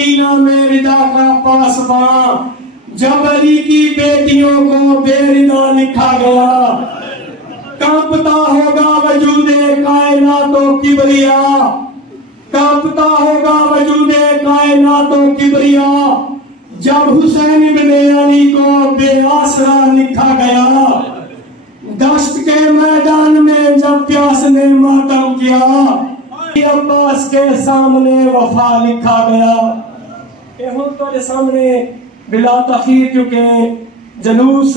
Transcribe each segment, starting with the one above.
مدینہ میں ردا کا پاسبان، جب علی کی بیٹیوں کو بے ردا لکھا گیا، کانپتا ہوگا وجود کائنات و کبریا، کانپتا ہوگا وجود کائنات و کبریا، جب حسین ابن علی کو بے آسرا لکھا گیا، دشت کے میدان میں جب پیاس نے ماتم کیا، عباس کے سامنے وفا لکھا گیا۔ یہ ہوں تو سامنے بلا تاخیر، کیونکہ جلوس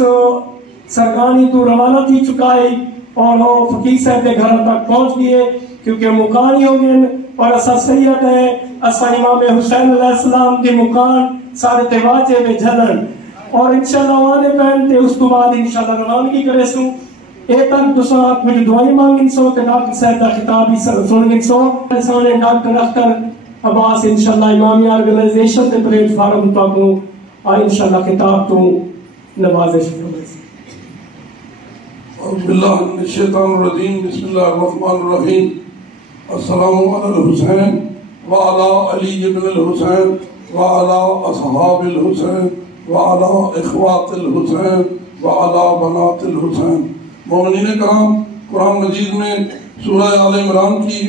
سرگانی تو روانہ تھی چکا ہے اور وہ فقیر صاحب کے گھر تک پہنچ گئے، کیونکہ مکانی ہو گئے اور اسا سید ہے، اسا امام حسین علیہ السلام کے مکان سارے تواجے میں جھلن، اور انشاءاللہ آنے پہنتے اس کو بعد انشاءاللہ روانگی کرے سوں۔ ایک تک دوسرا مجھے دعائیں مانگن سو کہ ڈاکٹر صاحب کا خطاب ہی سنگن سو، سانے ڈاکٹر اختر عباس انشاءاللہ امامی آرگنائزیشن تے پلیٹ فارم تو کو اور انشاءاللہ خطاب تو نوازش کرے سوں۔ اعوذ باللہ من الشیطان الرجیم، بسم اللہ الرحمن الرحیم۔ السلام علی الحسین وعلی علی بن الحسین وعلی اصحاب الحسین وعلی اخوات الحسین وعلی بنات الحسین۔ مومنین کرام، قرآن مجید میں سورہ آل عمران کی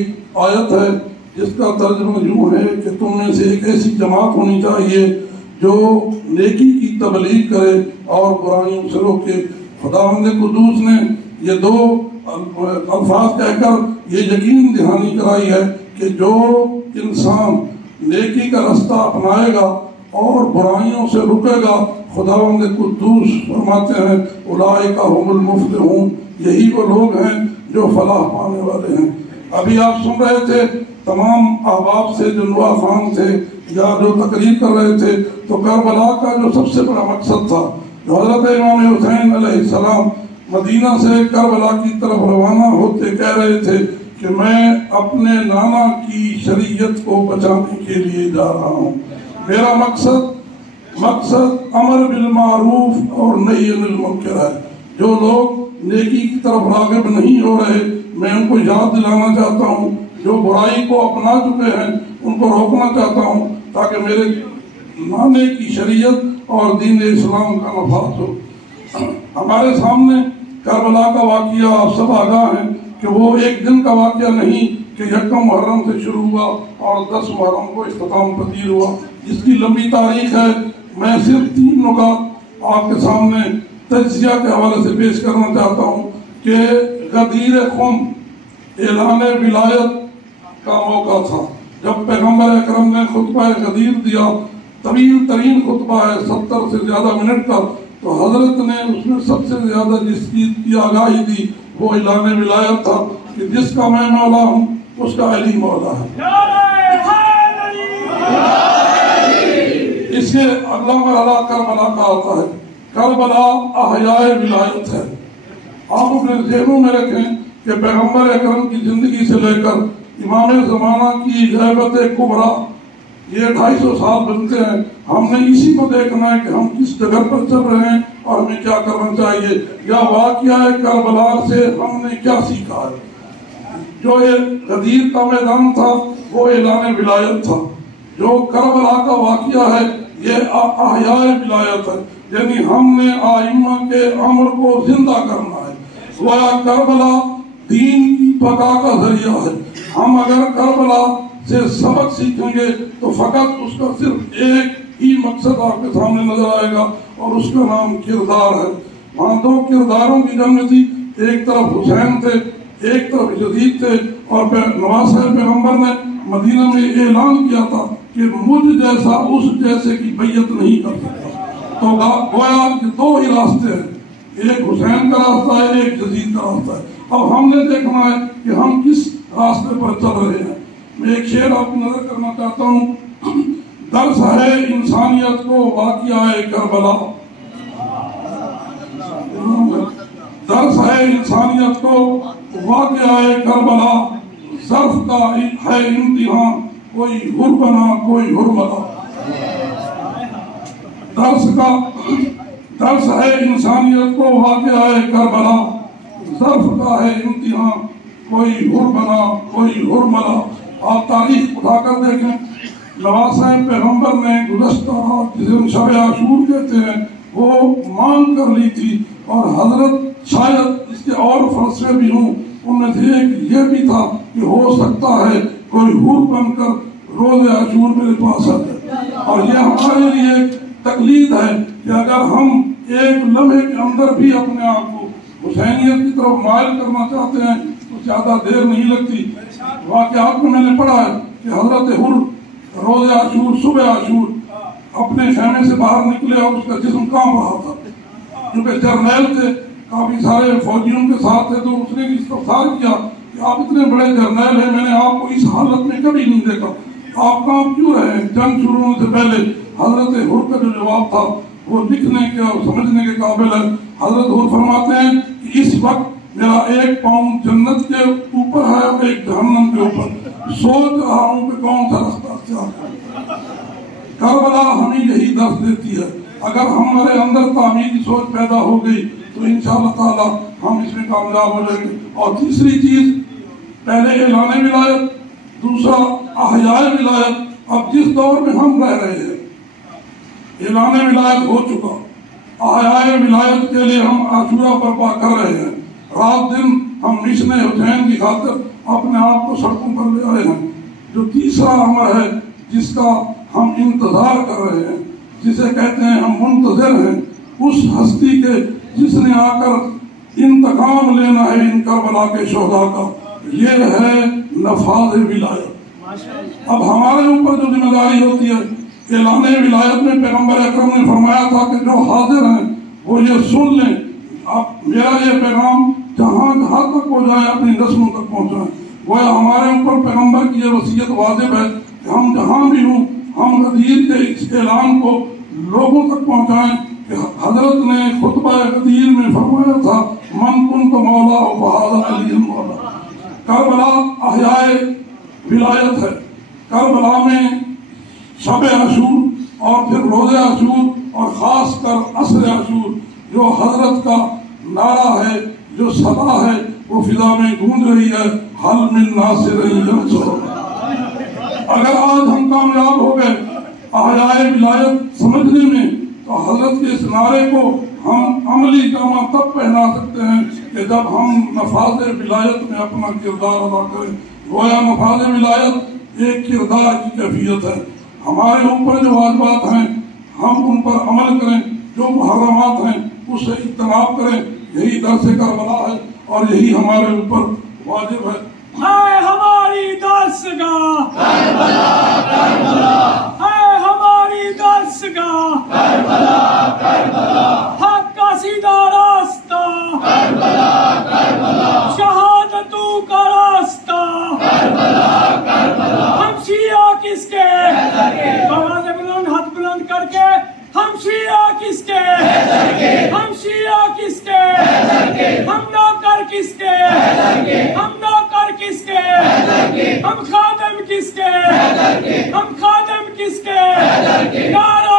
آیت ہے جس کا ترجمہ یوں ہے کہ تم میں سے ایک ایسی جماعت ہونی چاہیے جو نیکی کی تبلیغ کرے اور برائیوں سے روکے۔ خداوند قدوس نے یہ دو الفاظ کہہ کر یہ یقین دہانی کرائی ہے کہ جو انسان نیکی کا رستہ اپنائے گا اور برائیوں سے رکے گا، خداوند قدوس فرماتے ہیں اولئک هم المفلحون، یہی وہ لوگ ہیں جو فلاح پانے والے ہیں۔ ابھی آپ سن رہے تھے تمام احباب سے جو نوا خان تھے یا جو تقریر کر رہے تھے، تو کربلا کا جو سب سے بڑا مقصد تھا، جو حضرت امام حسین علیہ السلام مدینہ سے کربلا کی طرف روانہ ہوتے کہہ رہے تھے کہ میں اپنے نانا کی شریعت کو بچانے کے لیے جا رہا ہوں، میرا مقصد امر بالمعروف اور نہی عن المنکر ہے۔ جو لوگ نیکی کی طرف راغب نہیں ہو رہے، میں ان کو یاد دلانا چاہتا ہوں، جو برائی کو اپنا چکے ہیں ان کو روکنا چاہتا ہوں تاکہ میرے نانے کی شریعت اور دین اسلام کا نفاذ ہو۔ ہمارے سامنے کربلا کا واقعہ آپ سب آگاہ ہیں کہ وہ ایک دن کا واقعہ نہیں کہ یکم محرم سے شروع ہوا اور 10 محرم کو اختتام پذیر ہوا، اس کی لمبی تاریخ ہے۔ میں صرف 3 نکات آپ کے سامنے تجزیہ کے حوالے سے پیش کرنا چاہتا ہوں کہ غدیر خم اعلان ولایت کا موقع تھا جب پیغمبر اکرم نے خطبہ غدیر دیا، طویل ترین خطبہ ہے 70 سے زیادہ منٹ کا، تو حضرت نے اس میں سب سے زیادہ جس چیز کی آگاہی دی وہ اعلان ولایت تھا کہ جس کا میں مولا ہوں اس کا علی مولا ہے۔ اس سے اللہ مرحلہ کربلا کا آتا ہے۔ کربلا احیاء ولایت ہے۔ آپ اپنے ذہنوں میں رکھیں کہ پیغمبر اکرم کی زندگی سے لے کر امام زمانہ کی غیبت کبریٰ یہ 250 سال بنتے ہیں۔ ہم نے اسی کو دیکھنا ہے کہ ہم کس جگہ پر چل رہے ہیں اور ہمیں کیا کرنا چاہیے، یا واقعہ کربلا سے ہم نے کیا سیکھا ہے۔ جو یہ غدیر کا میدان تھا وہ اعلان ولایت تھا، جو کربلا کا واقعہ ہے یہ احیاء ولایت ہے، یعنی ہم نے ائمہ کے امر کو زندہ کرنا ہے۔ گویا کربلا دین کی بقا کا ذریعہ ہے۔ ہم اگر کربلا سے سبق سیکھیں گے تو فقط اس کا صرف ایک ہی مقصد آپ کے سامنے نظر آئے گا اور اس کا نام کردار ہے۔ وہاں 2 کرداروں کی جنگ تھی، ایک طرف حسین تھے، ایک طرف یزید تھے، اور نواز صاحب پیغمبر نے مدینہ میں اعلان کیا تھا کہ مجھ جیسا اس جیسے کی بیعت نہیں کر سکتا۔ تو گویا کہ 2 ہی راستے ہیں، ایک حسین کا راستہ ہے، ایک یزید کا راستہ ہے۔ اب ہم نے دیکھنا ہے کہ ہم کس راستے پر چل رہے ہیں۔ میں ایک شعر آپ کو نظر کرنا چاہتا ہوں۔ درس ہے انسانیت کو واقعہ کربلا، درس ہے انسانیت کو واقعہ کربلا، ظرف کا ہے امتحان، کوئی حر بنا کوئی حر ملا۔ درس ہے انسانیت کو واقعہ کربلا، ظرف کا ہے امتحان، کوئی حر بنا کوئی حر ملا۔ آپ تاریخ اٹھا کر دیکھیں، نواسۂ پیغمبر نے گزشتہ رات جسے ہم شب عاشور کہتے ہیں وہ مانگ کر لی تھی، اور حضرت شاید اس کے اور فلسفے بھی ہوں، ان میں سے ایک یہ بھی تھا کہ ہو سکتا ہے کوئی حور بن کر روز عاشور میرے پاس آ جائے، اور یہ ہمارے لیے ایک تقلید ہے کہ اگر ہم ایک لمحے کے اندر بھی اپنے آپ کو حسینیت کی طرف مائل کرنا چاہتے ہیں تو زیادہ دیر نہیں لگتی۔ واقعات میں نے پڑھا ہے کہ حضرت حر روز عاشور صبح عاشور اپنے خیمے سے باہر نکلے اور اس کا جسم کانپ رہا تھا، کیونکہ جرنیل تھے، کافی سارے فوجیوں کے ساتھ تھے، تو اس نے استفسار کیا کہ آپ اتنے بڑے جرنیل ہیں، میں نے آپ کو اس حالت میں کبھی نہیں دیکھا، آپ کانپ کیوں رہے ہیں؟ جنگ شروع ہونے سے پہلے حضرت حر کا جو جواب تھا وہ لکھنے کے اور سمجھنے کے قابل ہے۔ حضرت حر فرماتے ہیں کہ اس وقت میرا ایک پاؤں جنت کے اوپر ہے اور ایک جہنم کے اوپر، سوچ رہا ہوں کہ کون سا رستہ اختیار کروں۔ کربلا ہمیں یہی درس دیتی ہے، اگر ہمارے اندر تعمیری سوچ پیدا ہو گئی تو انشاءاللہ تعالی ہم اس میں کامیاب ہو جائیں گے۔ اور تیسری چیز، پہلے اعلان ولایت، دوسرا احیاء ولایت۔ اب جس دور میں ہم رہ رہے ہیں اعلان ولایت ہو چکا، احیاء ولایت کے لیے ہم عاشورہ برپا کر رہے ہیں، رات دن ہم مشن حسین کی خاطر اپنے آپ کو سڑکوں پر لے آئے ہیں۔ جو تیسرا امر ہے جس کا ہم انتظار کر رہے ہیں، جسے کہتے ہیں ہم منتظر ہیں اس ہستی کے جس نے آ کر انتقام لینا ہے ان کربلا کے شہداء کا، یہ ہے نفاذ ولایت۔ اب ہمارے اوپر جو ذمہ داری ہوتی ہے، اعلان ولایت میں پیغمبر اکرم نے فرمایا تھا کہ جو حاضر ہیں وہ یہ سن لیں، اب میرا یہ پیغام جہاں تک ہو جائے اپنی نسلوں تک پہنچائیں۔ گویا ہمارے اوپر پیغمبر کی یہ وصیت واجب ہے کہ ہم جہاں بھی ہوں ہم غدیر کے اس اعلان کو لوگوں تک پہنچائیں کہ حضرت نے خطبہ غدیر میں فرمایا تھا من کنت مولا فہذا علی مولا۔ کربلا احیاء ولایت ہے، کربلا میں شب عاشور اور پھر روز عاشور اور خاص کر عصر عاشور جو حضرت کا نعرہ ہے، جو صدا ہے، وہ فضا میں گونج رہی ہے، حل من ناصر ینصر۔ اگر آج ہم کامیاب ہو گئے احیاء ولایت سمجھنے میں تو حضرت کے اس نعرے کو ہم عملی جامہ تب پہنا سکتے ہیں کہ جب ہم نفاذ ولایت میں اپنا کردار ادا کریں۔ گویا نفاذ ولایت ایک کردار کی کیفیت ہے، ہمارے اوپر جو واجبات ہیں ہم ان پر عمل کریں، جو محرمات ہیں اس سے اجتناب کریں، یہی درس کربلا ہے اور یہی ہمارے اوپر واجب ہے۔ ہے ہماری درسگاہ کربلا کربلا، ہے ہماری درسگاہ کربلا کربلا، حق کا سیدھا راستہ کربلا کربلا، شہادتوں کا راستہ کربلا کربلا، ہم شیعہ کس کے آواز بلند ہاتھ بلند کر کے، ہم شیعہ کس کے، ہم شیعہ کس کے، ہم نوکر کس کے، ہم نوکر کس کے، ہم خادم کس کے، ہم خادم کس کے، نعرہ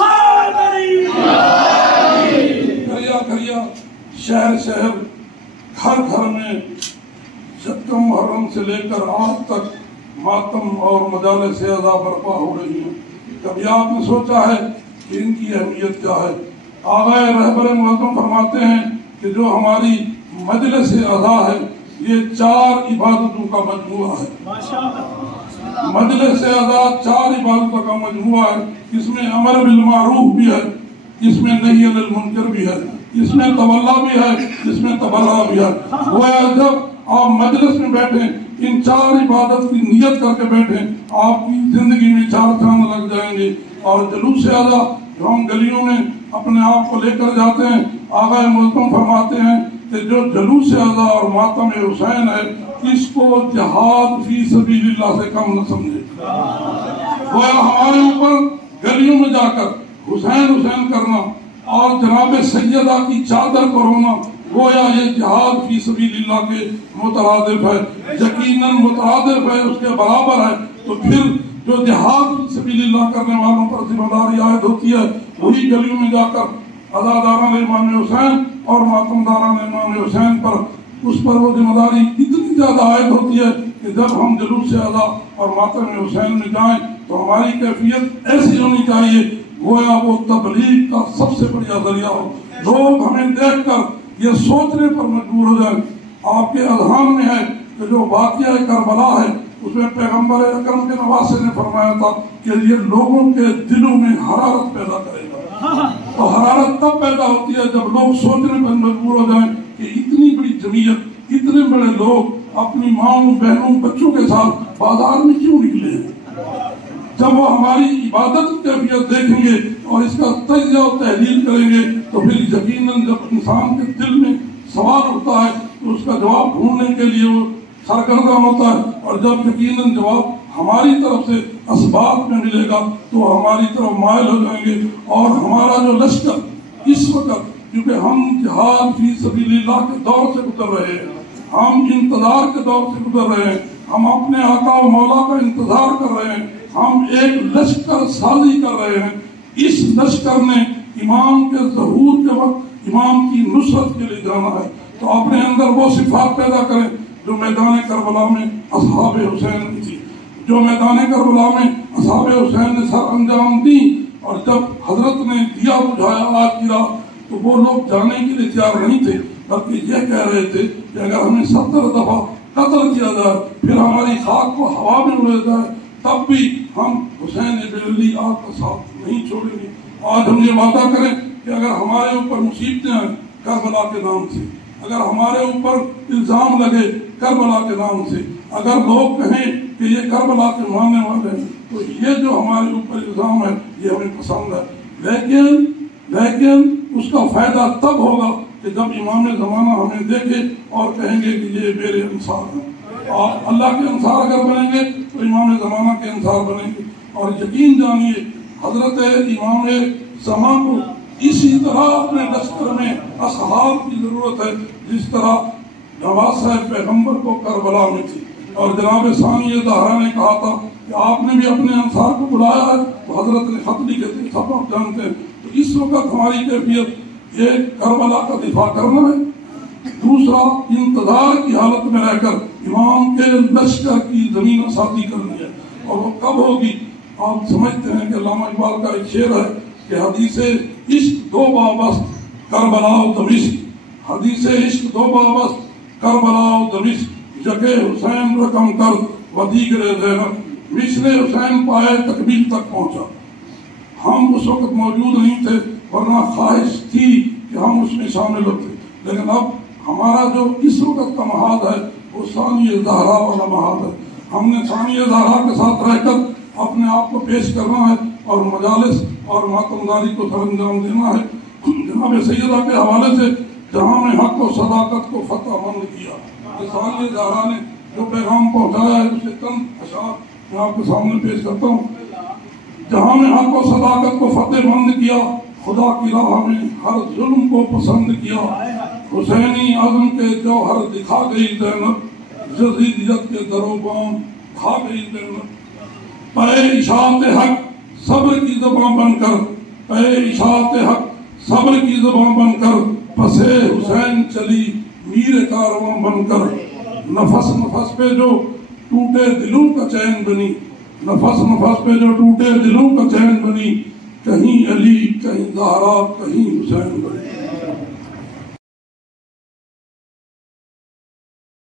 حیدری۔ کریا کریا شہر شہر گھر گھر میں یکم محرم سے لے کر آج تک ماتم اور مجالس اعزا برپا ہو رہی ہیں۔ کبھی آپ نے سوچا ہے کہ ان کی اہمیت کیا ہے؟ آغا رہبر معظم فرماتے ہیں کہ جو ہماری مجلس اعزا ہے یہ 4 عبادتوں کا مجموعہ ہے۔ مجلس اعزا 4 عبادتوں کا مجموعہ ہے، اس میں امر بالمعروف بھی ہے، اس میں نہی عن المنکر بھی ہے، اس میں تولا بھی ہے، اس میں تبرع بھی ہے۔ گویا جب آپ مجلس میں بیٹھیں ان 4 عبادت کی نیت کر کے بیٹھیں، آپ کی زندگی میں 4 چاند لگ جائیں گے۔ اور جلوس اعزا جو ہم گلیوں میں اپنے آپ کو لے کر جاتے ہیں، آغا معظم فرماتے ہیں کہ جو جلوس اعزا اور ماتم حسین ہے اس کو جہاد فی سبیل اللہ سے کم نہ سمجھے۔ گویا ہمارے اوپر گلیوں میں جا کر حسین حسین کرنا اور جناب سیدہ کی چادر پر ہونا، گویا یہ جہاد فی سبیل اللہ کے مترادف ہے، یقیناً مترادف ہے، اس کے برابر ہے۔ تو پھر جو جہاد فی سبیل اللہ کرنے والوں پر ذمہ داری عائد ہوتی ہے وہی گلیوں میں جا کر عزاداران امام حسین اور ماتمداران امام حسین پر اس پر وہ ذمہ داری اتنی زیادہ عائد ہوتی ہے کہ جب ہم جلوس اعزا اور ماتم حسین میں جائیں تو ہماری کیفیت ایسی ہونی چاہیے گویا وہ تبلیغ کا سب سے بڑا ذریعہ ہو. لوگ ہمیں دیکھ کر یہ سوچنے پر مجبور ہو جائیں. آپ کے اذہان میں ہے کہ جو واقعہ کربلا ہے اس میں پیغمبر اکرم کے نواسے نے فرمایا تھا کہ یہ لوگوں کے دلوں میں حرارت پیدا کرے گا. تو حرارت تب پیدا ہوتی ہے جب لوگ سوچنے پر مجبور ہو جائیں کہ اتنی بڑی جمعیت، اتنے بڑے لوگ اپنی ماؤں بہنوں بچوں کے ساتھ بازار میں کیوں نکلے ہیں. جب وہ ہماری عبادت کی کیفیت دیکھیں گے اور اس کا تجزیہ و تحلیل کریں گے تو پھر یقیناً جب انسان کے دل میں سوال اٹھتا ہے تو اس کا جواب ڈھونڈنے کے لیے وہ سرگرداں ہوتا ہے. اور جب یقیناً جواب ہماری طرف سے اسباب میں ملے گا تو ہماری طرف مائل ہو جائیں گے. اور ہمارا جو لشکر اس وقت، کیونکہ ہم جہاد فی سبیل اللہ کے دور سے گزر رہے ہیں، ہم انتظار کے دور سے گزر رہے ہیں، ہم اپنے آقا و مولا کا انتظار کر رہے ہیں، ہم ایک لشکر سازی کر رہے ہیں. اس لشکر نے امام کے ظہور کے وقت امام کی نصرت کے لیے جانا ہے. تو اپنے اندر وہ صفات پیدا کریں جو میدان کربلا میں اصحاب حسین کی تھی، جو میدان کربلا میں اصحاب حسین نے سر انجام دی. اور جب حضرت نے دیا بجھایا آگ گرا تو وہ لوگ جانے کے لیے تیار نہیں تھے، بلکہ یہ کہہ رہے تھے کہ اگر ہمیں 70 دفعہ قتل کیا جائے، پھر ہماری خاک کو ہوا میں اڑے جائے، تب بھی ہم حسین ابن علی آگ کا ساتھ نہیں چھوڑیں گے. آج ہم یہ وعدہ کریں کہ اگر ہمارے اوپر مصیبتیں آئیں کربلا کے نام سے، اگر ہمارے اوپر الزام لگے کربلا کے نام سے، اگر لوگ کہیں کہ یہ کربلا کے ماننے والے ہیں، تو یہ جو ہمارے اوپر الزام ہے یہ ہمیں پسند ہے. لیکن اس کا فائدہ تب ہوگا کہ جب امام زمانہ ہمیں دیکھے اور کہیں گے کہ یہ میرے انصار ہیں. اور اللہ کے انصار اگر بنیں گے تو امام زمانہ کے انصار بنیں گے. اور یقین جانیے حضرت امام زمان کو اسی طرح اپنے لشکر میں اصحاب کی ضرورت ہے جس طرح نواز صاحب پیغمبر کو کربلا میں تھی. اور جناب ثانی زہرا نے کہا تھا کہ آپ نے بھی اپنے انصار کو بلایا ہے، تو حضرت نے خط لکھے تھے، سب آپ جانتے ہیں. تو اس وقت ہماری کیفیت یہ کربلا کا دفاع کرنا ہے. دوسرا، انتظار کی حالت میں رہ کر امام کے لشکر کی زمین سازی کرنی ہے. اور وہ کب ہوگی؟ آپ سمجھتے ہیں کہ علامہ اقبال کا ایک شعر ہے کہ حدیث عشق دو بابست کربلا و دمشق، حدیث عشق دو بابست کربلا و دمشق، جگہ حسین رقم کر و دیگر زینب، مثل حسین پائے تکمیل تک پہنچا. ہم اس وقت موجود نہیں تھے ورنہ خواہش تھی کہ ہم اس میں شامل ہوتے، لیکن اب ہمارا جو اس وقت کا محاذ ہے وہ ثانی زہرا والا محاذ ہے. ہم نے ثانی زہرا کے ساتھ رہ کر اپنے آپ کو پیش کرنا ہے اور مجالس اور ماتمداری کو سر انجام دینا ہے. جناب سیدہ کے حوالے سے جہاں میں حق و صداقت کو فتح مند کیا، ثانی زہرا نے جو پیغام پہنچایا ہے اسے چند اشعار میں آپ کے سامنے پیش کرتا ہوں. جہاں میں حق و صداقت کو فتح مند کیا، خدا کی راہ میں ہر ظلم کو پسند کیا، حسینی عزم کے جوہر دکھا گئی زینب، یزیدیت کے دروگان کھا گئی زینب. پے اشاعت حق صبر کی زباں بن کر، پے اشاعت حق صبر کی زباں بن کر، پسے حسین چلی میر کارواں بن کر. نفس نفس پہ جو ٹوٹے دلوں کا چین بنی، نفس نفس پہ جو ٹوٹے دلوں کا چین بنی، کہیں علی کہیں زہرا کہیں حسین بنی.